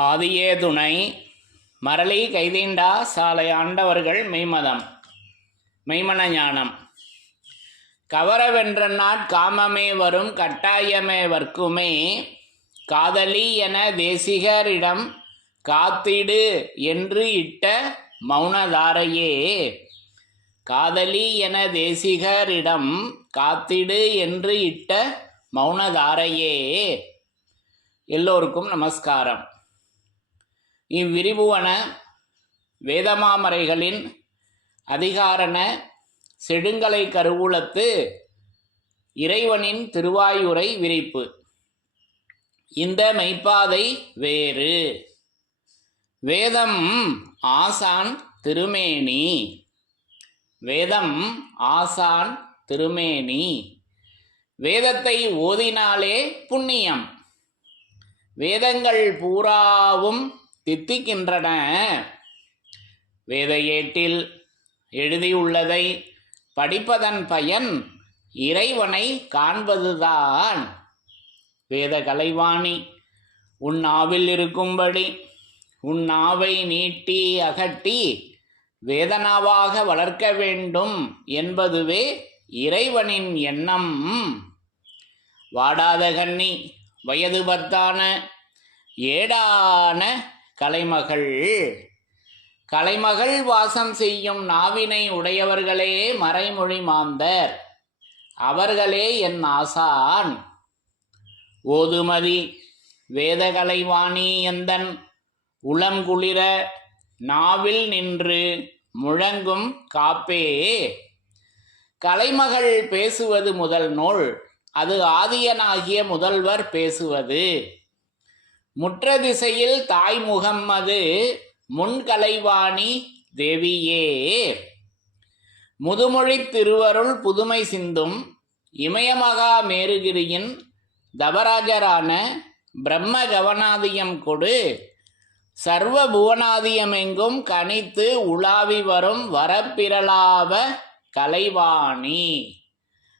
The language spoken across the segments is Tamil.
ஆதியே துணை மரளி கைதீண்டா சாலை ஆண்டவர்கள் மெய்மதம் மெய்மன ஞானம். கவரவென்ற காமமே வரும் கட்டாயமே வர்க்குமே காதலி என தேசிகரிடம் காத்திடு என்று இட்ட மௌனதாரையே. காதலி என தேசிகரிடம் காத்திடு என்று இட்ட மௌனதாரையே. எல்லோருக்கும் நமஸ்காரம். இவ்விரிபுவன வேதமாமரைகளின் அதிகாரண செடுங்கலை கருவூலத்து இறைவனின் திருவாயுரை விரிப்பு. இந்த மெய்ப்பாதை வேறு. வேதம் ஆசான் திருமேனி. வேதம் ஆசான் திருமேனி. வேதத்தை ஓதினாலே புண்ணியம். வேதங்கள் பூராவும் தித்திக்கின்றன. வேத ஏட்டில் எழுதியுள்ளதை படிப்பதன் பயன் இறைவனை காண்பதுதான். வேத கலைவாணி உன் நாவில் இருக்கும்படி உன் நாவை நீட்டி அகட்டி வேதனாவாக வளர்க்க வேண்டும் என்பதுவே இறைவனின் எண்ணம். வாடாத கன்னி வயது பத்தான ஏடான கலைமகள். கலைமகள் வாசம் செய்யும் நாவினை உடையவர்களே மறைமொழி மாந்தர். அவர்களே என் ஆசான். ஓதுமதி வேதகலைவாணி எந்தன். உளங்குளிர நாவில் நின்று முழங்கும் காப்பே. கலைமகள் பேசுவது முதல் நூல். அது ஆதியனாகிய முதல்வர் பேசுவது. முற்ற திசையில் தாய் முகம்மது முன்கலைவாணி தேவியே. முதுமொழி திருவருள் புதுமை சிந்தும் இமயமகா மேருகிரியின் தவராஜரான பிரம்ம கவனாதியம் கொடு சர்வ புவனாதியமெங்கும் கனித்து உலாவி வரும் வரப்பிரலாப கலைவாணி.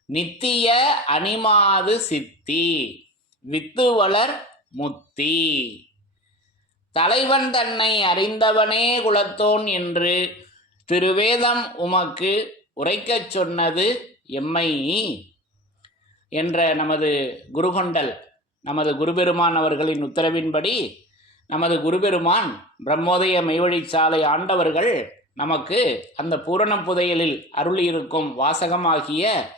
நித்திய அனிமாது சித்தி வித்துவளர் முத்தி. தலைவன் தன்னை அறிந்தவனே குலத்தோன் என்று திருவேதம் உமக்கு உரைக்கச் சொன்னது எம்மை. என்ற நமது குருகொண்டல் நமது குருபெருமான் அவர்களின் உத்தரவின்படி நமது குருபெருமான் பிரம்மோதய மெய்வழிச்சாலை ஆண்டவர்கள் நமக்கு அந்த பூரண புதையலில் அருளியிருக்கும் வாசகமாகிய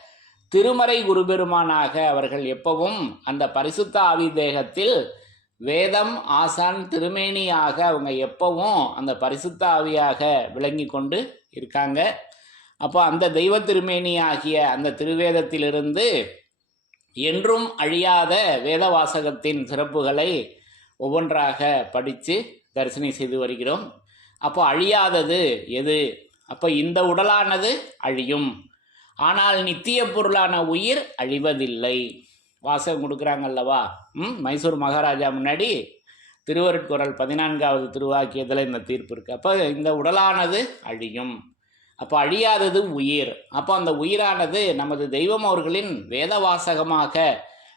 திருமறை குருபெருமானாக அவர்கள் எப்பவும் அந்த பரிசுத்த ஆவி தேகத்தில் வேதம் ஆசான் திருமேனியாக அவங்க எப்பவும் அந்த பரிசுத்த ஆவியாக விளங்கி கொண்டு இருக்காங்க. அப்போ அந்த தெய்வ திருமேனி ஆகிய அந்த திருவேதத்திலிருந்து என்றும் அழியாத வேத வாசகத்தின் சிறப்புகளை ஒவ்வொன்றாக படித்து தரிசனம் செய்து வருகிறோம். அப்போ அழியாதது எது? அப்போ இந்த உடலானது அழியும். ஆனால் நித்திய பொருளான உயிர் அழிவதில்லை. வாசகம் கொடுக்குறாங்க அல்லவா ம் மைசூர் மகாராஜா முன்னாடி திருவருட்குரல் பதினான்காவது திருவாக்கியத்தில் இந்த தீர்ப்பு இருக்குது அப்போ இந்த உடலானது அழியும். அப்போ அழியாதது உயிர். அப்போ அந்த உயிரானது நமது தெய்வம் அவர்களின் வேத வாசகமாக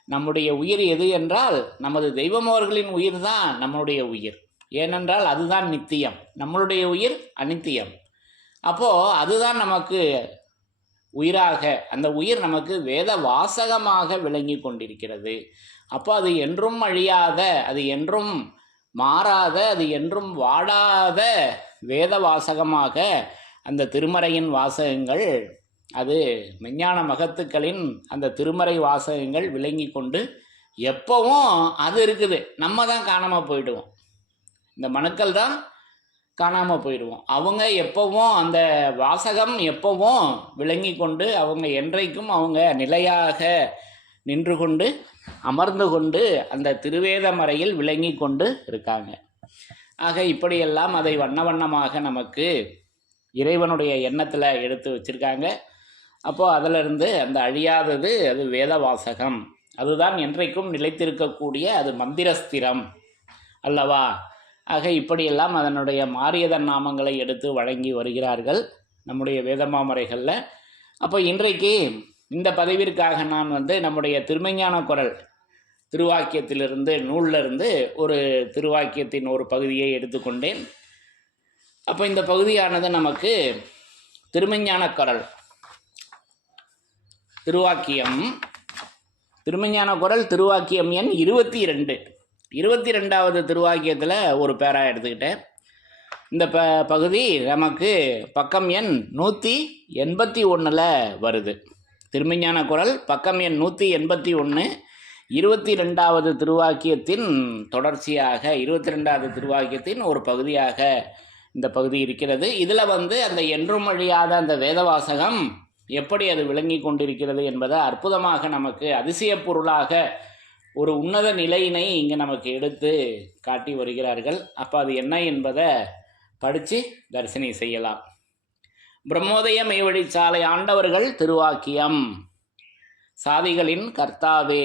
நம்முடைய உயிர் எது என்றால் நமது தெய்வம் அவர்களின் உயிர் தான் நம்மளுடைய உயிர். ஏனென்றால் அதுதான் நித்தியம். நம்மளுடைய உயிர் அனித்தியம் அப்போது அதுதான் நமக்கு உயிராக அந்த உயிர் நமக்கு வேத வாசகமாக விளங்கி கொண்டிருக்கிறது. அப்போ அது என்றும் அழியாத அது என்றும் மாறாத அது என்றும் வாடாத வேத வாசகமாக அந்த திருமறையின் வாசகங்கள் அது விஞ்ஞான மகத்துக்களின் அந்த திருமறை வாசகங்கள் விளங்கி கொண்டு எப்பவும் அது இருக்குது. நம்ம தான் காணாமல் போயிடுவோம். இந்த மனுக்கள் தான் காணாமல் போயிடுவோம். அவங்க எப்பவும் அந்த வாசகம் எப்பவும் விளங்கி கொண்டு அவங்க என்றைக்கும் அவங்க நிலையாக நின்று கொண்டு அமர்ந்து கொண்டு அந்த திருவேத மறையில் விளங்கி கொண்டு இருக்காங்க. ஆக இப்படியெல்லாம் அதை வண்ண வண்ணமாக நமக்கு இறைவனுடைய எண்ணத்தில் எடுத்து வச்சுருக்காங்க. அப்போது அதிலிருந்து அந்த அழியாதது அது வேத வாசகம். அதுதான் என்றைக்கும் நிலைத்திருக்கக்கூடிய அது மந்திரஸ்திரம். அல்லவா? ஆக இப்படியெல்லாம் அதனுடைய மாரியதன் நாமங்களை எடுத்து வழங்கி வருகிறார்கள் நம்முடைய வேதமாமறைகளில் அப்போ இன்றைக்கு இந்த பதிவிற்காக நான் வந்து நம்முடைய திருமஞான குரல் திருவாக்கியத்திலிருந்து நூலிலிருந்து ஒரு திருவாக்கியத்தின் ஒரு பகுதியை எடுத்துக்கொண்டேன். அப்போ இந்த பகுதியானது நமக்கு திருமஞானக்கரல் திருவாக்கியம் திருமஞான குரல் திருவாக்கியம் எண் இருபத்தி ரெண்டு இருபத்தி ரெண்டாவது திருவாக்கியத்தில் ஒரு பேராக எடுத்துக்கிட்டேன். இந்த ப பகுதி நமக்கு பக்கம் எண் நூற்றி எண்பத்தி ஒன்றில் வருது. திருமஞான குரல் பக்கம் எண் நூற்றி எண்பத்தி ஒன்று இருபத்தி ரெண்டாவது திருவாக்கியத்தின் தொடர்ச்சியாக இருபத்தி ரெண்டாவது திருவாக்கியத்தின் ஒரு பகுதியாக இந்த பகுதி இருக்கிறது. இதில் வந்து அந்த என்றும் அழியாத அந்த வேதவாசகம் எப்படி அது விளங்கி கொண்டிருக்கிறது என்பதை அற்புதமாக நமக்கு அதிசய பொருளாக ஒரு உன்னத நிலையினை இங்கே நமக்கு எடுத்து காட்டி வருகிறார்கள். அப்போ அது என்ன என்பதை படித்து தரிசனை செய்யலாம். பிரம்மோதய மெய்வழி சாலை ஆண்டவர்கள் திருவாக்கியம். சாதிகளின் கர்த்தாவே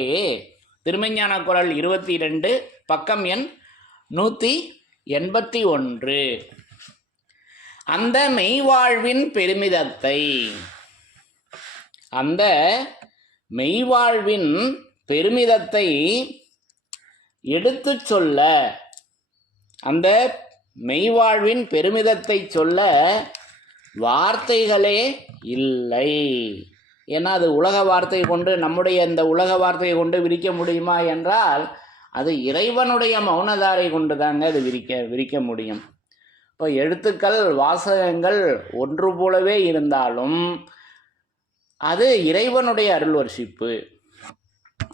திருமஞான குரல் இருபத்தி ரெண்டு பக்கம் எண் நூற்றி எண்பத்தி ஒன்று. அந்த மெய்வாழ்வின் பெருமிதத்தை அந்த மெய்வாழ்வின் பெருமிதத்தை எடுத்துச் சொல்ல அந்த மெய்வாழ்வின் பெருமிதத்தை சொல்ல வார்த்தைகளே இல்லை. ஏன்னா அது உலக வார்த்தை கொண்டு நம்முடைய இந்த உலக வார்த்தையை கொண்டு விரிக்க முடியுமா என்றால் அது இறைவனுடைய மௌனதாரை கொண்டு தாங்க அது விரிக்க விரிக்க முடியும். இப்போ எழுத்துக்கள் வாசகங்கள் ஒன்று போலவே இருந்தாலும் அது இறைவனுடைய அருள் வர்ஷிப்பு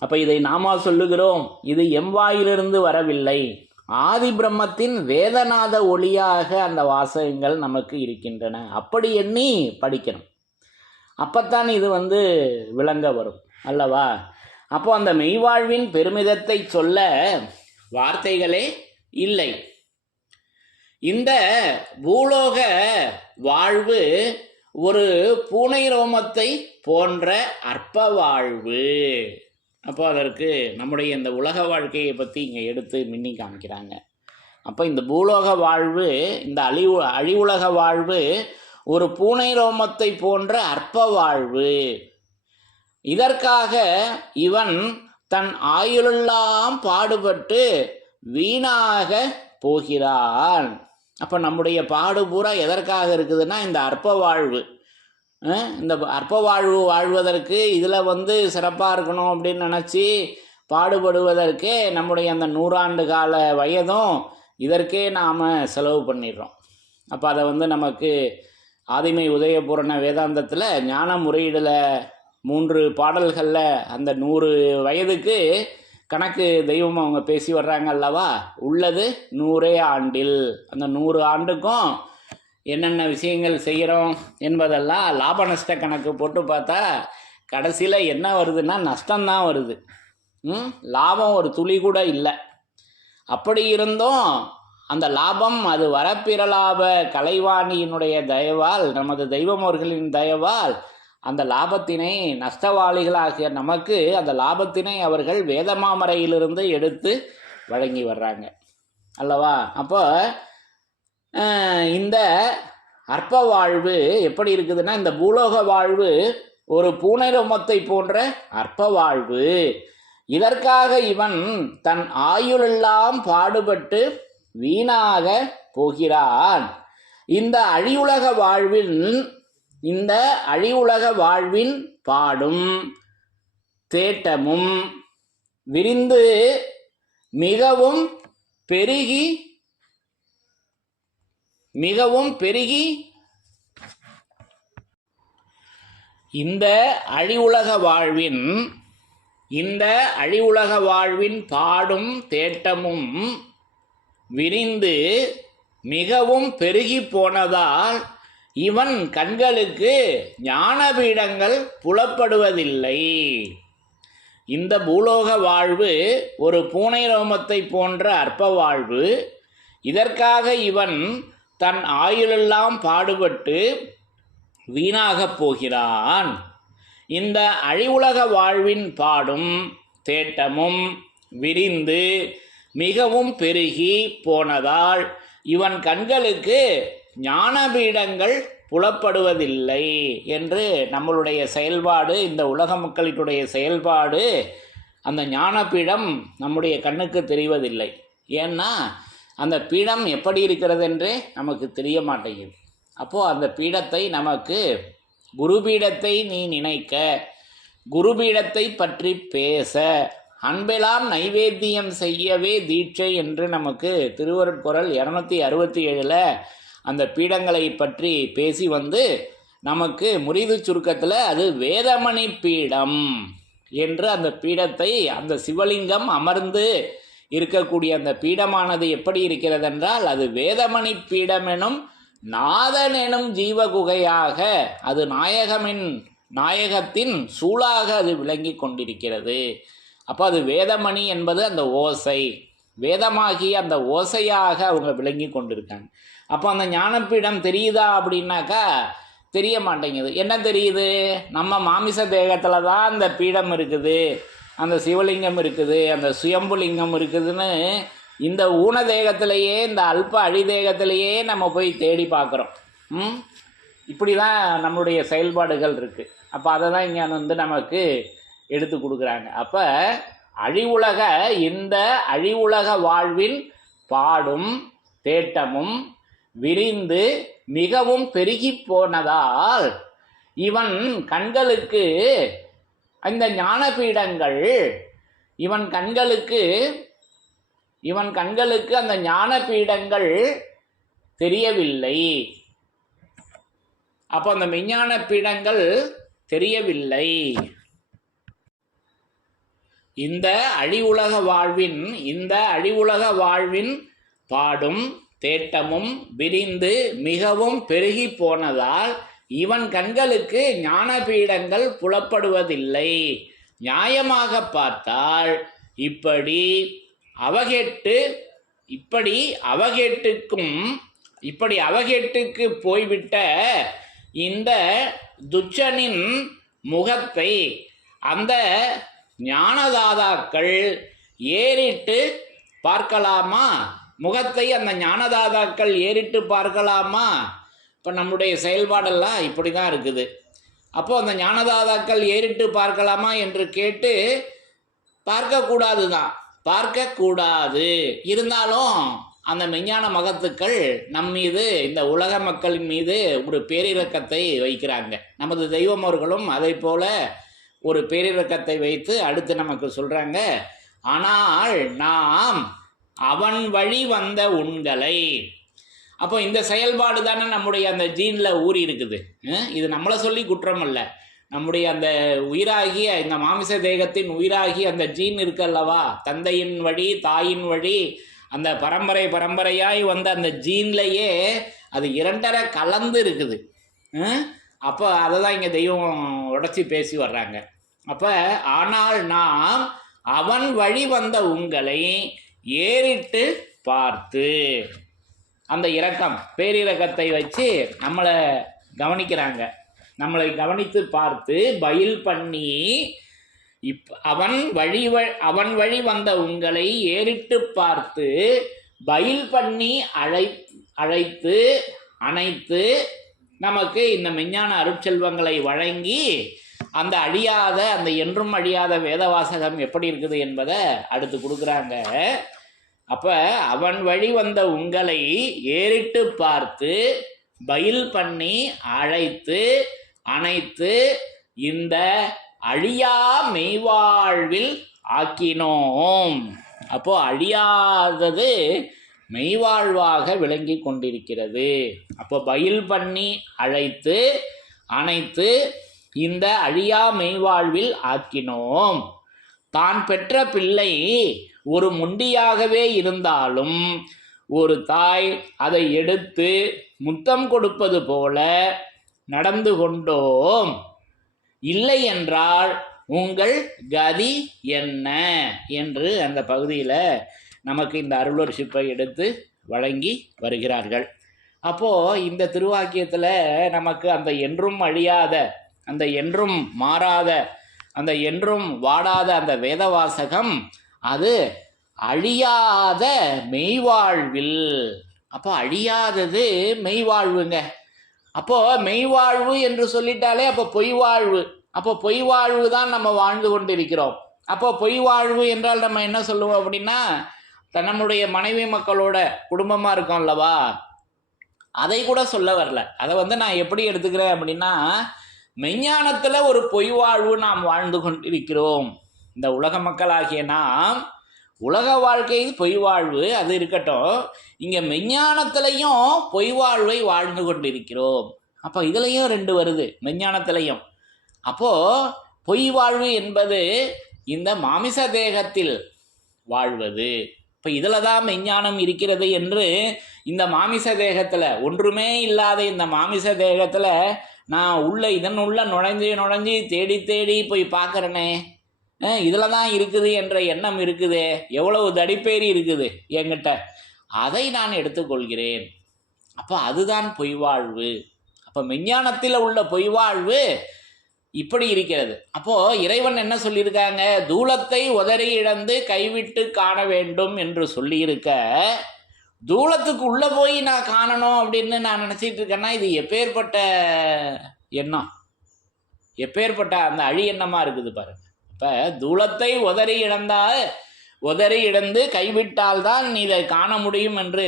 அப்போ இதை நாம சொல்லுகிறோம். இது எம்வாயிலிருந்து வரவில்லை. ஆதி பிரம்மத்தின் வேதநாத ஒளியாக அந்த வாசகங்கள் நமக்கு இருக்கின்றன. அப்படி எண்ணி படிக்கணும். அப்பத்தான் இது வந்து விளங்க வரும். அல்லவா? அப்போ அந்த மெய்வாழ்வின் பெருமிதத்தை சொல்ல வார்த்தைகளே இல்லை. இந்த பூலோக வாழ்வு ஒரு பூனை ரோமத்தை போன்ற அற்ப வாழ்வு. அப்போ அதற்கு நம்முடைய இந்த உலக வாழ்க்கையை பற்றி இங்கே எடுத்து மின்னி காமிக்கிறாங்க. அப்போ இந்த பூலோக வாழ்வு இந்த அழிவு அழிவுலக வாழ்வு ஒரு பூனை ரோமத்தை போன்ற அற்ப வாழ்வு. இதற்காக இவன் தன் ஆயுளெல்லாம் பாடுபட்டு வீணாக போகிறான். அப்போ நம்முடைய பாடு பூரா எதற்காக இருக்குதுன்னா இந்த அற்ப வாழ்வு. இந்த அற்ப வாழ்வு வாழ்வதற்கு இதில் வந்து சிறப்பாக இருக்கணும் அப்படின்னு நினச்சி பாடுபடுவதற்கே நம்முடைய அந்த நூறாண்டு கால வயதும் இதற்கே நாம் செலவு பண்ணிடுறோம். அப்போ அதை வந்து நமக்கு ஆதிமை உதயபூரண வேதாந்தத்தில் ஞான முறையீடில் மூன்று பாடல்களில் அந்த நூறு வயதுக்கு கணக்கு தெய்வம் அவங்க பேசி வர்றாங்க அல்லவா? உள்ளது நூறே ஆண்டில். அந்த நூறு ஆண்டுக்கும் என்னென்ன விஷயங்கள் செய்கிறோம் என்பதெல்லாம் லாப நஷ்ட கணக்கு போட்டு பார்த்தா கடைசியில் என்ன வருதுன்னா நஷ்டம்தான் வருது. ம்? லாபம் ஒரு துளி கூட இல்லை. அப்படி இருந்தும் அந்த லாபம் அது வரப்பிரலாப கலைவாணியினுடைய தயவால் நமது தெய்வமோர்களின் தயவால் அந்த லாபத்தினை நஷ்டவாளிகளாகிய நமக்கு அந்த லாபத்தினை அவர்கள் வேதமாமரையிலிருந்து எடுத்து வழங்கி வர்றாங்க. அல்லவா? அப்போ இந்த அற்ப வாழ்வு எப்படி இருக்குதுன்னா இந்த பூலோக வாழ்வு ஒரு பூனை ரோமத்தை போன்ற அற்ப வாழ்வு. இதற்காக இவன் தன் ஆயுளெல்லாம் பாடுபட்டு வீணாக போகிறான். இந்த அழியுலக வாழ்வின் இந்த அழிவுலக வாழ்வின் பாடும் தேட்டமும் விரிந்து மிகவும் பெருகி மிகவும் பெருகி இந்த அழிவுலக வாழ்வின் இந்த அழிவுலக வாழ்வின் பாடும் தேட்டமும் விரிந்து மிகவும் பெருகி போனதால் இவன் கண்களுக்கு ஞானபீடங்கள் புலப்படுவதில்லை. இந்த பூலோக வாழ்வு ஒரு பூனை ரோமத்தை போன்ற அற்ப வாழ்வு. இதற்காக இவன் தன் ஆயுளெல்லாம் பாடுபட்டு வீணாகப் போகிறான். இந்த அழிவுலக வாழ்வின் பாடும் தேட்டமும் விரிந்து மிகவும் பெருகி போனதால் இவன் கண்களுக்கு ஞானபீடங்கள் புலப்படுவதில்லை என்று நம்மளுடைய செயல்பாடு இந்த உலக மக்களினுடைய செயல்பாடு அந்த ஞானபீடம் நம்முடைய கண்ணுக்கு தெரிவதில்லை. ஏன்னா அந்த பீடம் எப்படி இருக்கிறது என்றே நமக்கு தெரிய மாட்டேங்குது. அப்போது அந்த பீடத்தை நமக்கு குருபீடத்தை நீ நினைக்க குருபீடத்தை பற்றி பேச அன்பெல்லாம் நைவேத்தியம் செய்யவே தீட்சை என்று நமக்கு திருவருட்குரல் இரநூத்தி அறுபத்தி ஏழில் அந்த பீடங்களை பற்றி பேசி வந்து நமக்கு முறிது சுருக்கத்தில் அது வேதமணி பீடம் என்று அந்த பீடத்தை அந்த சிவலிங்கம் அமர்ந்து இருக்கக்கூடிய அந்த பீடமானது எப்படி இருக்கிறது என்றால் அது வேதமணி பீடம் எனும் நாதன் எனும் ஜீவகுகையாக அது நாயகமின் நாயகத்தின் சூளாக அது விளங்கி கொண்டிருக்கிறது. அப்போ அது வேதமணி என்பது அந்த ஓசை. வேதமாகி அந்த ஓசையாக அவங்க விளங்கி கொண்டிருக்காங்க. அப்போ அந்த ஞானப்பீடம் தெரியுதா அப்படின்னாக்கா தெரிய மாட்டேங்குது. என்ன தெரியுது? நம்ம மாமிச தேகத்தில் தான் அந்த பீடம் இருக்குது. அந்த சிவலிங்கம் இருக்குது அந்த சுயம்புலிங்கம் இருக்குதுன்னு இந்த ஊன தேகத்திலேயே இந்த அல்ப அழிதேகத்திலேயே நம்ம போய் தேடி பார்க்குறோம். ம்? இப்படி தான் நம்மளுடைய செயல்பாடுகள் இருக்குது அப்போ அதை தான் இங்கே வந்து நமக்கு எடுத்து கொடுக்குறாங்க. அப்போ அழிவுலக இந்த அழிவுலக வாழ்வின் பாடும் தேட்டமும் விரிந்து மிகவும் பெருகி போனதால் இவன் கண்களுக்கு அந்த ஞானபீடங்கள் இவன் கண்களுக்கு இவன் கண்களுக்கு அந்த ஞானபீடங்கள் தெரியவில்லை. அப்போ அந்த மெஞ்ஞான பீடங்கள் தெரியவில்லை. இந்த அழிவுலக வாழ்வின் இந்த அழிவுலக வாழ்வின் பாடும் தேட்டமும் விரிந்து மிகவும் பெருகி போனதால் இவன் கண்களுக்கு ஞானபீடங்கள் புலப்படுவதில்லை. நியாயமாக பார்த்தால் இப்படி அவகேட்டு இப்படி அவகேட்டுக்கும் இப்படி அவகேட்டுக்கு போய்விட்ட இந்த துச்சனின் முகத்தை அந்த ஞானதாதாக்கள் ஏறிட்டு பார்க்கலாமா? முகத்தை அந்த ஞானதாதாக்கள் ஏறிட்டு பார்க்கலாமா? இப்போ நம்முடைய செயல்பாடெல்லாம் இப்படி தான் இருக்குது. அப்போது அந்த ஞானதாதாக்கள் ஏறிட்டு பார்க்கலாமா என்று கேட்டு பார்க்கக்கூடாது தான் பார்க்கக்கூடாது. இருந்தாலும் அந்த மெஞ்ஞான மகத்துக்கள் நம் மீது இந்த உலக மக்களின் மீது ஒரு பேரிரக்கத்தை வைக்கிறாங்க. நமது தெய்வமவர்களும் அதை போல ஒரு பேரிரக்கத்தை வைத்து அடுத்து நமக்கு சொல்கிறாங்க ஆனால் நாம் அவன் வழி வந்த உண்களை அப்போ இந்த செயல்பாடு தானே நம்முடைய அந்த ஜீனில் ஊறி இருக்குது. இது நம்மளை சொல்லி குற்றம் அல்ல நம்முடைய அந்த உயிராகிய இந்த மாமிச தேகத்தின் உயிராகி அந்த ஜீன் இருக்கல்லவா தந்தையின் வழி தாயின் வழி அந்த பரம்பரை பரம்பரையாய் வந்த அந்த ஜீன்லையே அது இரண்டரை கலந்து இருக்குது. அப்போ அதை தான் இங்கே தெய்வம் உடச்சி பேசி வர்றாங்க. அப்போ ஆனால் நாம் அவன் வழி வந்த உங்களை ஏறிட்டு பார்த்து அந்த இரக்கம் பேரிரக்கத்தை வச்சு நம்மளை கவனிக்கிறாங்க. நம்மளை கவனித்து பார்த்து பயில் பண்ணி இப் அவன் வழி அவன் வழி வந்த உங்களை ஏறிட்டு பார்த்து பயில் பண்ணி அழை அழைத்து அணைத்து நமக்கு இந்த மெஞ்ஞான அருட்செல்வங்களை வழங்கி அந்த அழியாத அந்த என்றும் அழியாத வேதவாசகம் எப்படி இருக்குது என்பதை அடுத்து கொடுக்குறாங்க. அப்ப அவன் வழி வந்த உங்களை ஏறிட்டு பார்த்து பயில் பண்ணி அழைத்து அணைத்து இந்த அழியா மெய்வாழ்வில் ஆக்கினோம். அப்போ அழியாதது மெய்வாழ்வாக விளங்கி கொண்டிருக்கிறது. அப்போ பயில் பண்ணி அழைத்து அணைத்து இந்த அழியா மெய்வாழ்வில் ஆக்கினோம். தான் பெற்ற பிள்ளை ஒரு முண்டியாகவே இருந்தாலும் ஒரு தாய் அதை எடுத்து முத்தம் கொடுப்பது போல நடந்து கொண்டோம். இல்லை என்றால் உங்கள் கதி என்ன? என்று அந்த பகுதியில் நமக்கு இந்த அருளர்ஷிப்பை எடுத்து வழங்கி வருகிறார்கள். அப்போது இந்த திருவாக்கியத்தில் நமக்கு அந்த என்றும் அழியாத அந்த என்றும் மாறாத அந்த என்றும் வாடாத அந்த வேதவாசகம் அது அழியாத மெய்வாழ்வில். அப்போ அழியாதது மெய்வாழ்வுங்க. அப்போ மெய்வாழ்வு என்று சொல்லிட்டாலே அப்போ பொய் வாழ்வு அப்போ பொய் வாழ்வு தான் நம்ம வாழ்ந்து கொண்டிருக்கிறோம். அப்போ பொய் வாழ்வு என்றால் நம்ம என்ன சொல்லுவோம் அப்படின்னா நம்முடைய மனைவி மக்களோட குடும்பமாக இருக்கோம் அல்லவா? அதை கூட சொல்ல வரல. அதை வந்து நான் எப்படி எடுத்துக்கிறேன் அப்படின்னா மெஞ்ஞானத்தில் ஒரு பொய் வாழ்வு நாம் வாழ்ந்து கொண்டிருக்கிறோம். இந்த உலக மக்களாகிய நாம் உலக வாழ்க்கை பொய் வாழ்வு அது இருக்கட்டும் இங்கே மெஞ்ஞானத்திலையும் பொய் வாழ்வை வாழ்ந்து கொண்டிருக்கிறோம். அப்போ இதுலேயும் ரெண்டு வருது மெஞ்ஞானத்திலையும். அப்போது பொய் வாழ்வு என்பது இந்த மாமிச தேகத்தில் வாழ்வது. இப்போ இதில் தான் மெஞ்ஞானம் இருக்கிறது என்று இந்த மாமிச தேகத்தில் ஒன்றுமே இல்லாத இந்த மாமிச தேகத்தில் நான் உள்ள இதன் உள்ள நுழைஞ்சு நுழைஞ்சு தேடி தேடி போய் பார்க்குறேனே. இதில் தான் இருக்குது என்ற எண்ணம் இருக்குது. எவ்வளவு தடிப்பேறி இருக்குது என்கிட்ட. அதை நான் எடுத்துக்கொள்கிறேன். அப்போ அதுதான் பொய் வாழ்வு. அப்போ விஞ்ஞானத்தில் உள்ள பொய் வாழ்வு இப்படி இருக்கிறது. அப்போ இறைவன் என்ன சொல்லியிருக்காங்க? தூளத்தை உதறி இழந்து கைவிட்டு காண வேண்டும் என்று சொல்லியிருக்க தூளத்துக்கு உள்ளே போய் நான் காணணும் அப்படின்னு நான் நினச்சிட்டு இருக்கேன்னா இது எப்பேற்பட்ட எண்ணம்? எப்பேற்பட்ட அந்த அழி எண்ணமாக இருக்குது பாருங்க. இப்போ தூளத்தை உதறி இழந்தால் உதறி இழந்து கைவிட்டால்தான் நீ இதை காண முடியும் என்று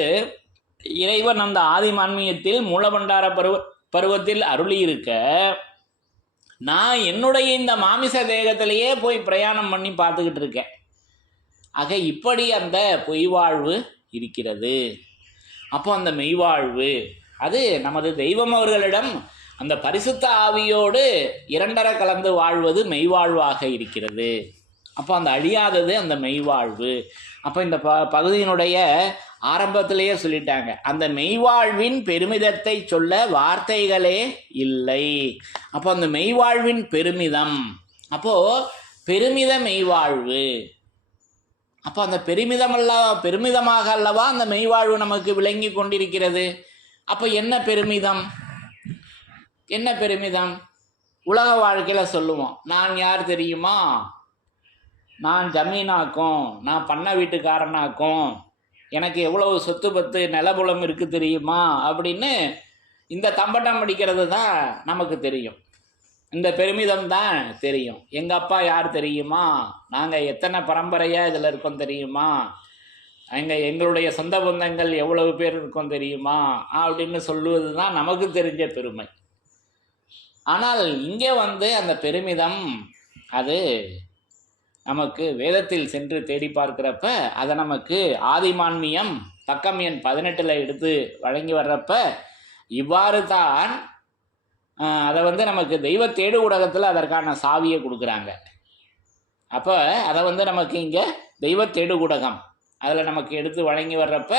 இறைவன் அந்த ஆதிமான்மியத்தில் மூலபண்டார பருவ பருவத்தில் அருளியிருக்க நான் என்னுடைய இந்த மாமிச தேகத்திலேயே போய் பிரயாணம் பண்ணி பார்த்துக்கிட்டு இருக்கேன். ஆக இப்படி அந்த பொய்வாழ்வு இருக்கிறது. அப்போ அந்த மெய்வாழ்வு அது நமது தெய்வம் அவர்களிடம் அந்த பரிசுத்த ஆவியோடு இரண்டரை கலந்து வாழ்வது மெய்வாழ்வாக இருக்கிறது. அப்போ அந்த அழியாதது அந்த மெய்வாழ்வு. அப்போ இந்த ப பகுதியினுடைய ஆரம்பத்திலேயே சொல்லிட்டாங்க. அந்த மெய்வாழ்வின் பெருமிதத்தை சொல்ல வார்த்தைகளே இல்லை. அப்போ அந்த மெய்வாழ்வின் பெருமிதம். அப்போ பெருமித மெய்வாழ்வு. அப்போ அந்த பெருமிதம் அல்ல பெருமிதமாக அல்லவா அந்த மெய்வாழ்வு நமக்கு விளங்கி கொண்டிருக்கிறது? அப்போ என்ன பெருமிதம்? என்ன பெருமிதம்? உலக வாழ்க்கையில் சொல்லுவோம் நான் யார் தெரியுமா? நான் ஜமீனாக்கும் நான் பண்ண வீட்டுக்காரனாக்கும் எனக்கு எவ்வளவு சொத்து பத்து நிலபுலம் இருக்குது தெரியுமா? அப்படின்னு இந்த தம்பட்டம் அடிக்கிறது தான் நமக்கு தெரியும். இந்த பெருமிதம் தான் தெரியும். எங்கள் அப்பா யார் தெரியுமா? நாங்கள் எத்தனை பரம்பரையாக இதில் இருக்கோம் தெரியுமா? எங்கள் எங்களுடைய சொந்த பந்தங்கள் எவ்வளவு பேர் இருக்கோம் தெரியுமா? அப்படின்னு சொல்லுவது தான் நமக்கு தெரிஞ்ச பெருமை. ஆனால் இங்கே வந்து அந்த பெருமிதம் அது நமக்கு வேதத்தில் சென்று தேடி பார்க்கிறப்ப அதை நமக்கு ஆதிமான்மியம் பக்கம் எண் பதினெட்டில் எடுத்து வழங்கி வர்றப்ப இவ்வாறு தான் அதை வந்து நமக்கு தெய்வ தேடு ஊடகத்தில் அதற்கான சாவியை கொடுக்குறாங்க. அப்போ அதை வந்து நமக்கு இங்கே தெய்வ தேடு ஊடகம் அதில் நமக்கு எடுத்து வழங்கி வர்றப்ப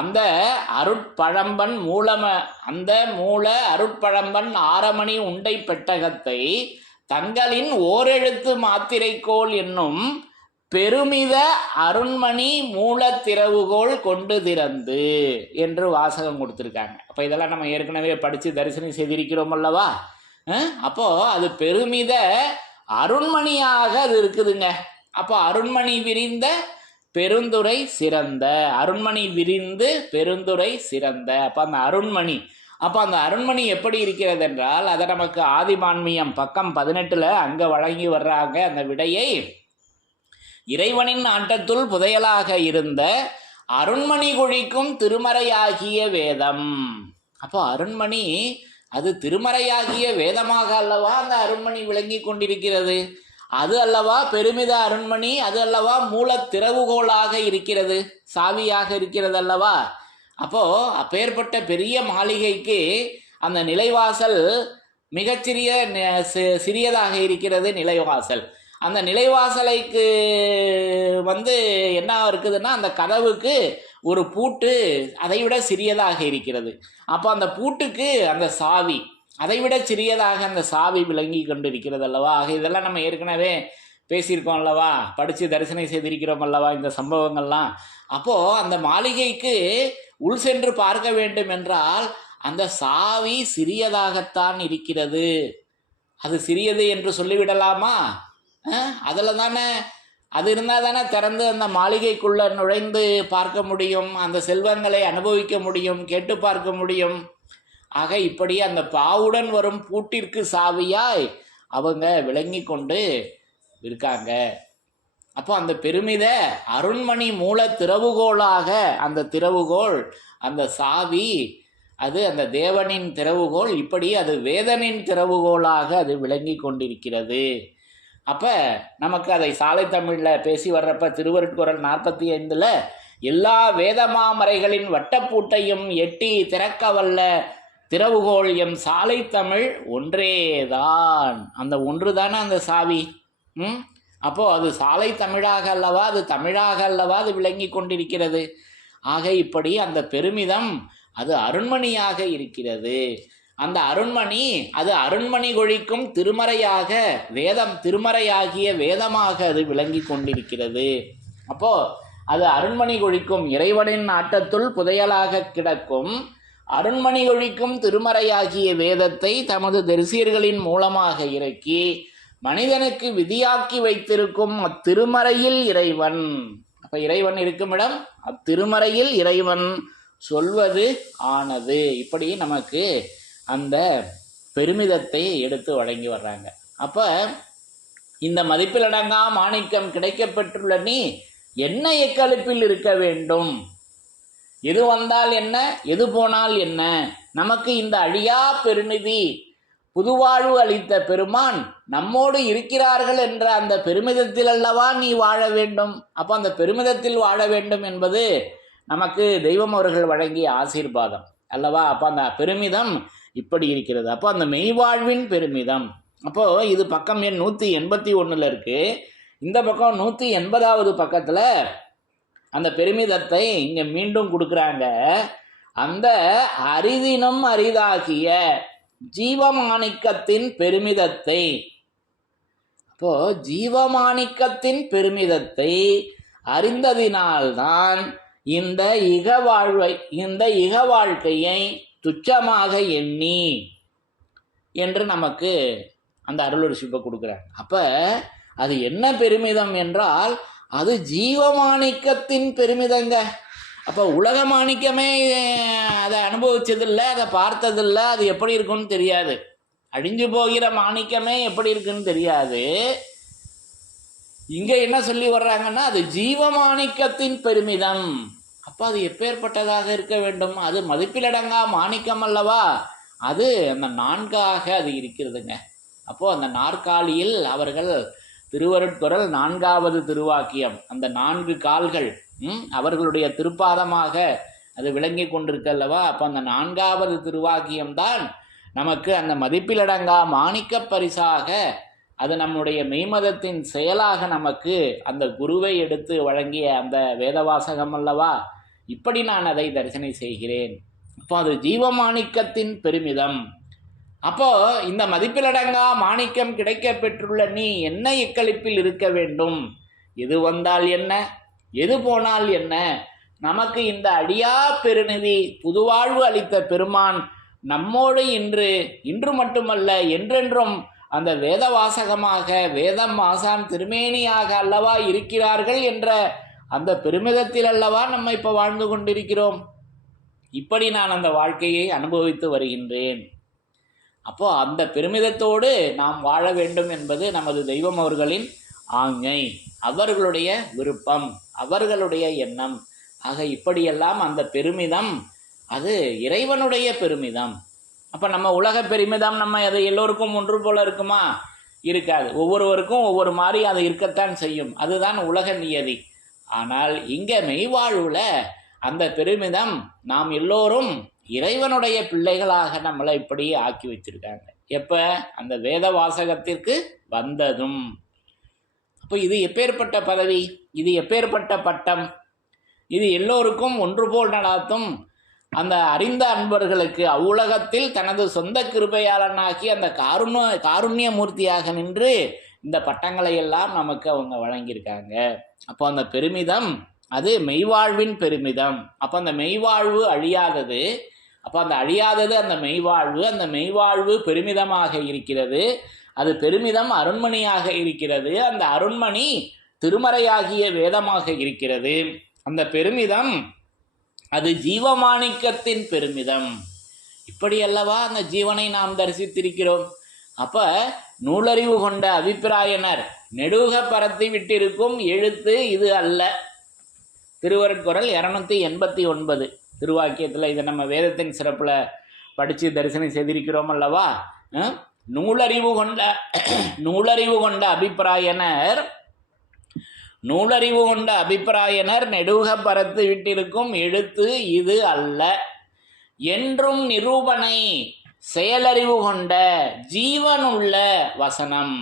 அந்த அருட்பழம்பன் மூலம அந்த மூல அருட்பழம்பன் ஆரமணி உண்டை பெட்டகத்தை தங்களின் ஓரெழுத்து மாத்திரைக்கோள் என்னும் பெருமித அருண்மணி மூல கொண்டு திறந்து என்று வாசகம் கொடுத்துருக்காங்க. அப்போ இதெல்லாம் நம்ம ஏற்கனவே படித்து தரிசனம் செய்திருக்கிறோம் அல்லவா? அப்போது அது பெருமித அருண்மணியாக அது இருக்குதுங்க. அப்போ அருண்மணி விரிந்த பெருந்துரை சிறந்த. அருண்மணி விரிந்து பெருந்துரை சிறந்த. அப்போ அந்த அருண்மணி. அப்போ அந்த அருண்மணி எப்படி இருக்கிறது என்றால் அதை நமக்கு ஆதிமான்மியம் பக்கம் பதினெட்டில் அங்கே வழங்கி வர்றாங்க. அந்த விடையை இறைவனின் ஆட்டத்துள் புதையலாக இருந்த அருண்மணி குழிக்கும் திருமறையாகிய வேதம். அப்போ அருண்மணி அது திருமறையாகிய வேதமாக அல்லவா அந்த அருண்மணி விளங்கி கொண்டிருக்கிறது? அது அல்லவா பெருமித அருண்மணி அது அல்லவா மூல திறவுகோளாக இருக்கிறது சாவியாக இருக்கிறது அல்லவா? அப்போ அப்பேற்பட்ட பெரிய மாளிகைக்கு அந்த நிலைவாசல் மிகச்சிறிய சிறியதாக இருக்கிறது நிலைவாசல். அந்த நிலைவாசலைக்கு வந்து என்ன இருக்குதுன்னா அந்த கதவுக்கு ஒரு பூட்டு அதைவிட சிறியதாக இருக்கிறது. அப்போ அந்த பூட்டுக்கு அந்த சாவி அதைவிட சிறியதாக அந்த சாவி விளங்கி கொண்டிருக்கிறது அல்லவா ஆக இதெல்லாம் நம்ம ஏற்கனவே பேசியிருக்கோம் அல்லவா? படித்து தரிசனம் செய்திருக்கிறோம் அல்லவா இந்த சம்பவங்கள்லாம்? அப்போது அந்த மாளிகைக்கு உள் சென்று பார்க்க வேண்டும் என்றால் அந்த சாவி சிறியதாகத்தான் இருக்கிறது. அது சிறியது என்று சொல்லிவிடலாமா? அதில் தானே அது இருந்தால் தானே திறந்து அந்த மாளிகைக்குள்ளே நுழைந்து பார்க்க முடியும் அந்த செல்வங்களை அனுபவிக்க முடியும் கேட்டு பார்க்க முடியும். ஆக இப்படி அந்த பாவுடன் வரும் பூட்டிற்கு சாவியாய் அவங்க விளங்கி கொண்டு இருக்காங்க. அப்போ அந்த பெருமித அருண்மணி மூல திறவுகோளாக அந்த திறவுகோள் அந்த சாவி அது அந்த தேவனின் திறவுகோள் இப்படி அது வேதனின் திறவுகோளாக அது விளங்கி கொண்டிருக்கிறது. அப்போ நமக்கு அதை சாலை தமிழில் பேசி வர்றப்ப திருவருட்குரல் நாற்பத்தி ஐந்தில் எல்லா வேதமாமரைகளின் வட்டப்பூட்டையும் எட்டி திறக்க வல்ல திறவுகோல் எம் சாலை தமிழ் ஒன்றேதான். அந்த ஒன்று தானே அந்த சாவி? ம்? அப்போது அது சாலை தமிழாக அல்லவா? அது தமிழாக அல்லவா? அது விளங்கி கொண்டிருக்கிறது. ஆக இப்படி அந்த பெருமிதம் அது அருண்மணியாக இருக்கிறது. அந்த அருண்மணி அது அருண்மணி கொழிக்கும் திருமறையாக வேதம் திருமறையாகிய வேதமாக அது விளங்கி கொண்டிருக்கிறது. அப்போ அது அருண்மணி கொழிக்கும் இறைவனின் ஆட்டத்துள் புதையலாக கிடக்கும். அருண்மணி ஒழிக்கும் திருமறையாகிய வேதத்தை தமது தரிசியர்களின் மூலமாக இறக்கி மனிதனுக்கு விதியாக்கி வைத்திருக்கும் அத்திருமறையில் இறைவன். அப்ப இறைவன் இருக்குமிடம் அத்திருமறையில் இறைவன் சொல்வது ஆனது. இப்படி நமக்கு அந்த பெருமிதத்தை எடுத்து வழங்கி வர்றாங்க. அப்ப இந்த மதிப்பிலடங்கா மாணிக்கம் கிடைக்கப்பெற்றுள்ள நீ என்ன எக்களிப்பில் இருக்க வேண்டும்? எது வந்தால் என்ன எது போனால் என்ன? நமக்கு இந்த அழியா பெருநிதி புதுவாழ்வு அளித்த பெருமான் நம்மோடு இருக்கிறார்கள் என்ற அந்த பெருமிதத்தில் அல்லவா நீ வாழ வேண்டும்? அப்போ அந்த பெருமிதத்தில் வாழ வேண்டும் என்பது நமக்கு தெய்வம் அவர்கள் வழங்கிய ஆசீர்வாதம். அல்லவா? அப்போ அந்த பெருமிதம் இப்படி இருக்கிறது. அப்போ அந்த மெய்வாழ்வின் பெருமிதம். அப்போ இது பக்கம் எண் நூற்றி எண்பத்தி ஒன்றில் இருக்கு. இந்த பக்கம் நூற்றி எண்பதாவது பக்கத்தில் அந்த பெருமிதத்தை இங்க மீண்டும் கொடுக்குறாங்க. அந்த அரிதினும் அரிதாகிய ஜீவமாணிக்கத்தின் பெருமிதத்தை. அப்போ ஜீவமாணிக்கத்தின் பெருமிதத்தை அறிந்ததினால்தான் இந்த இக வாழ்வை இந்த இக வாழ்க்கையை துச்சமாக எண்ணி என்று நமக்கு அந்த அருளொரு சிப்பை கொடுக்குறாங்க. அப்போ அது என்ன பெருமிதம் என்றால் அது ஜீவமாணிக்கத்தின் பெருமிதங்க. அப்போ உலக மாணிக்கமே அதை அனுபவிச்சதில்லை அதை பார்த்ததில்ல அது எப்படி இருக்குன்னு தெரியாது. அழிஞ்சு போகிற மாணிக்கமே எப்படி இருக்குன்னு தெரியாது. இங்கே என்ன சொல்லி வர்றாங்கன்னா அது ஜீவமாணிக்கத்தின் பெருமிதம். அப்போ அது எப்பேற்பட்டதாக இருக்க வேண்டும்? அது மதிப்பிலடங்கா மாணிக்கம் அல்லவா? அது அந்த நான்காக அது இருக்கிறதுங்க. அப்போது அந்த நாற்காலியில் அவர்கள் திருவருட்குரல் நான்காவது திருவாக்கியம். அந்த நான்கு கால்கள் ம், அவர்களுடைய திருப்பாதமாக அது விளங்கி கொண்டிருக்கல்லவா? அப்போ அந்த நான்காவது திருவாக்கியம்தான் நமக்கு அந்த மதிப்பிலடங்கா மாணிக்கப் பரிசாக அது நம்முடைய மெய்மதத்தின் செயலாக நமக்கு அந்த குருவை எடுத்து வழங்கிய அந்த வேதவாசகம் அல்லவா? இப்படி நான் அதை தரிசனை செய்கிறேன். அப்போ அது ஜீவமாணிக்கத்தின் பெருமிதம். அப்போ இந்த மதிப்பிலடங்கா மாணிக்கம் கிடைக்க பெற்றுள்ள நீ என்ன இக்களிப்பில் இருக்க வேண்டும்? எது வந்தால் என்ன? எது போனால் என்ன? நமக்கு இந்த அடியா பெருநிதி புதுவாழ்வு அளித்த பெருமான் நம்மோடு இன்று இன்று மட்டுமல்ல என்றென்றும் அந்த வேத வாசகமாக வேதம் ஆசான் திருமேனியாக அல்லவா இருக்கிறார்கள் என்ற அந்த பெருமிதத்தில் அல்லவா நம்ம இப்போ வாழ்ந்து கொண்டிருக்கிறோம்? இப்படி நான் அந்த வாழ்க்கையை அனுபவித்து வருகின்றேன். அப்போது அந்த பெருமிதத்தோடு நாம் வாழ வேண்டும் என்பது நமது தெய்வம் அவர்களின் ஆங்கை அவர்களுடைய விருப்பம் அவர்களுடைய எண்ணம். ஆக இப்படியெல்லாம் அந்த பெருமிதம் அது இறைவனுடைய பெருமிதம். அப்போ நம்ம உலக பெருமிதம் நம்ம அது எல்லோருக்கும் ஒன்று போல இருக்குமா? இருக்காது. ஒவ்வொருவருக்கும் ஒவ்வொரு மாதிரி அது இருக்கத்தான் செய்யும். அதுதான் உலக நியதி. ஆனால் இங்கே மெய்வாழ்வில் அந்த பெருமிதம் நாம் எல்லோரும் இறைவனுடைய பிள்ளைகளாக நம்மளை இப்படி ஆக்கி வச்சிருக்காங்க எப்ப? அந்த வேத வாசகத்திற்கு வந்ததும். அப்போ இது எப்பேற்பட்ட பதவி? இது எப்பேற்பட்ட பட்டம்? இது எல்லோருக்கும் ஒன்று போல் நடாத்தும். அந்த அறிந்த அன்பர்களுக்கு அவ்வுலகத்தில் தனது சொந்த கிருபையாளனாகி அந்த காருண காருண்ய மூர்த்தியாக நின்று இந்த பட்டங்களை எல்லாம் நமக்கு அவங்க வழங்கியிருக்காங்க. அப்போ அந்த பெருமிதம் அது மெய்வாழ்வின் பெருமிதம். அப்போ அந்த மெய்வாழ்வு அழியாதது அப்போ அந்த அழியாதது அந்த மெய்வாழ்வு அந்த மெய்வாழ்வு பெருமிதமாக இருக்கிறது. அது பெருமிதம் அருண்மணியாக இருக்கிறது. அந்த அருண்மணி திருமறையாகிய வேதமாக இருக்கிறது. அந்த பெருமிதம் அது ஜீவமாணிக்கத்தின் பெருமிதம். இப்படி அல்லவா அந்த ஜீவனை நாம் தரிசித்திருக்கிறோம்? அப்ப நூலறிவு கொண்ட அபிப்பிராயனர் நெடுக பரத்தி விட்டிருக்கும் எழுத்து இது அல்ல. திருவருட்குறள் இரநூத்தி எண்பத்தி ஒன்பது. திருவாக்கியத்தில் இதை நம்ம வேதத்தின் சிறப்பில் படித்து தரிசனம் செய்திருக்கிறோம் அல்லவா? நூலறிவு கொண்ட நூலறிவு கொண்ட அபிப்பிராயனர் நூலறிவு கொண்ட அபிப்பிராயனர் நெடுக பரத்து விட்டிருக்கும் எழுத்து இது அல்ல. என்றும் நிரூபணை செயலறிவு கொண்ட ஜீவனுள்ள வசனம்.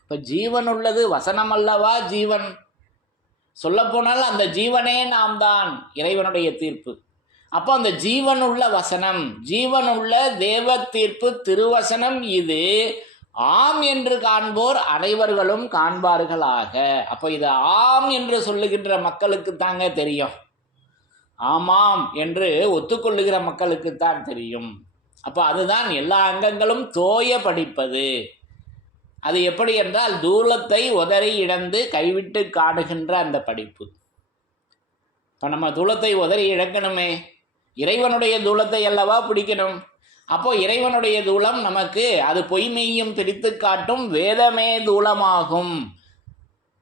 இப்போ ஜீவன் உள்ளது வசனம் அல்லவா? ஜீவன். சொல்லப்போனால் அந்த ஜீவனே நாம் தான் இறைவனுடைய தீர்ப்பு. அப்போ அந்த ஜீவனுள்ள வசனம் ஜீவனுள்ள தேவ தீர்ப்பு திருவசனம் இது. ஆம் என்று காண்போர் அனைவர்களும் காண்பார்களாக. அப்போ இது ஆம் என்று சொல்லுகின்ற மக்களுக்கு தாங்க தெரியும். ஆமாம் என்று ஒத்துக்கொள்ளுகிற மக்களுக்குத்தான் தெரியும். அப்போ அதுதான் எல்லா அங்கங்களும் தோய படிப்பது. அது எப்படி என்றால் தூலத்தை உதறி இழந்து கைவிட்டு காடுகின்ற அந்த படிப்பு. இப்போ நம்ம தூலத்தை உதறி இழக்கணுமே. இறைவனுடைய தூளத்தை அல்லவா பிடிக்கணும்? அப்போ இறைவனுடைய தூளம் நமக்கு அது பொய்மையும் பிரித்து காட்டும் வேதமே தூளமாகும்.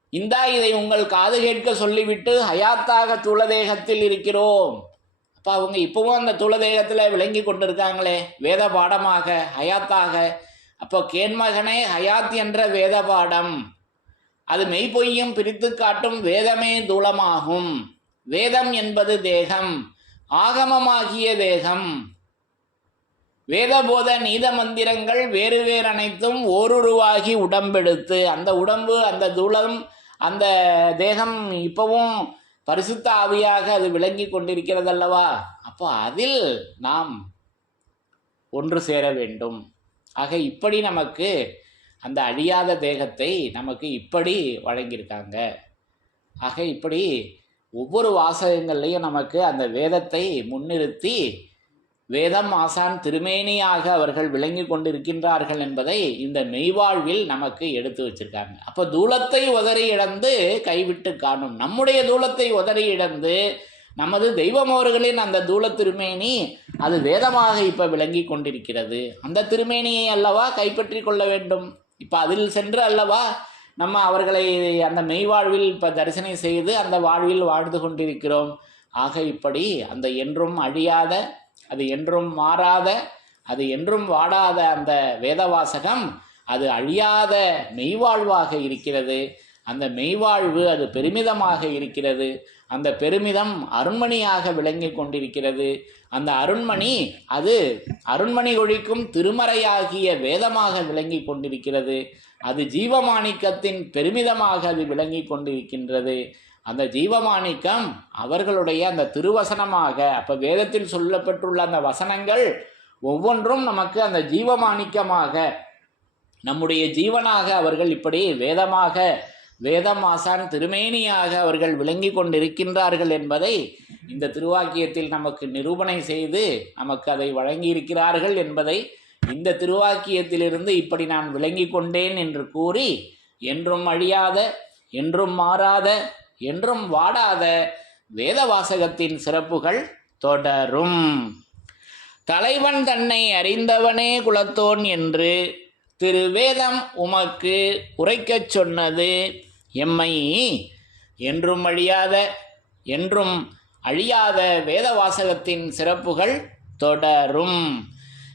இந்தா இதை உங்கள் காது கேட்க சொல்லிவிட்டு ஹயாத்தாக தூளதேகத்தில் இருக்கிறோம். அப்போ அவங்க இப்பவும் அந்த தூளதேகத்தில் விளங்கி கொண்டிருக்காங்களே வேத பாடமாக ஹயாத்தாக. அப்போ கேண்மகனே ஹயாத் என்ற வேத பாடம். அது மெய்ப்பொய்யும் பிரித்து காட்டும் வேதமே தூளமாகும். வேதம் என்பது தேகம். ஆகமமாகிய தேகம் வேதபோத நீத மந்திரங்கள் வேறு வேறு அனைத்தும் ஓருருவாகி உடம்பெடுத்து அந்த உடம்பு அந்த தூளம் அந்த தேகம் இப்பவும் பரிசுத்த ஆவியாக அது விளங்கி கொண்டிருக்கிறது அல்லவா அப்போ அதில் நாம் ஒன்று சேர வேண்டும். ஆக இப்படி நமக்கு அந்த அழியாத தேகத்தை நமக்கு இப்படி வழங்கியிருக்காங்க. ஆக இப்படி ஒவ்வொரு வாசகங்கள்லையும் நமக்கு அந்த வேதத்தை முன்னிறுத்தி வேதம் ஆசான் திருமேனியாக அவர்கள் விளங்கி கொண்டிருக்கின்றார்கள் என்பதை இந்த மெய்வாழ்வில் நமக்கு எடுத்து வச்சிருக்காங்க. அப்போ தூலத்தை உதறி இழந்து கைவிட்டு காணும். நம்முடைய தூலத்தை உதறி இழந்து நமது தெய்வம் அவர்களின் அந்த தூல திருமேனி அது வேதமாக இப்போ விளங்கி கொண்டிருக்கிறது. அந்த திருமேனியை அல்லவா கைப்பற்றி கொள்ள வேண்டும். இப்போ அதில் சென்று அல்லவா நம்ம அவர்களை அந்த மெய்வாழ்வில் இப்போ தரிசனம் செய்து அந்த வாழ்வில் வாழ்ந்து கொண்டிருக்கிறோம். ஆக இப்படி அந்த என்றும் அழியாத அது என்றும் மாறாத அது என்றும் வாடாத அந்த வேதவாசகம் அது அழியாத மெய்வாழ்வாக இருக்கிறது. அந்த மெய்வாழ்வு அது பெருமிதமாக இருக்கிறது. அந்த பெருமிதம் அருண்மணியாக விளங்கி கொண்டிருக்கிறது. அந்த அருண்மணி அது அருண்மணி ஒழிக்கும் திருமறையாகிய வேதமாக விளங்கி கொண்டிருக்கிறது. அது ஜீவமாணிக்கத்தின் பெருமிதமாக அது விளங்கி கொண்டிருக்கின்றது. அந்த ஜீவமாணிக்கம் அவர்களுடைய அந்த திருவசனமாக அப்போ வேதத்தில் சொல்லப்பட்டுள்ள அந்த வசனங்கள் ஒவ்வொன்றும் நமக்கு அந்த ஜீவமாணிக்கமாக நம்முடைய ஜீவனாக அவர்கள் இப்படி வேதமாக வேதம் ஆசான் திருமேனியாக அவர்கள் விளங்கி கொண்டிருக்கின்றார்கள் என்பதை இந்த திருவாக்கியத்தில் நமக்கு நிரூபணை செய்து நமக்கு அதை வழங்கியிருக்கிறார்கள் என்பதை இந்த திருவாக்கியத்திலிருந்து இப்படி நான் விளங்கி கொண்டேன் என்று கூறி என்றும் அழியாத என்றும் மாறாத என்றும் வாடாத வேத வாசகத்தின் சிறப்புகள் தொடரும். தலைவன் தன்னை அறிந்தவனே குலத்தோன் என்று திருவேதம் உமக்கு உரைக்கச் சொன்னது. எம்மை என்றும் அழியாத என்றும் அழியாத வேத வாசகத்தின் சிறப்புகள் தொடரும்.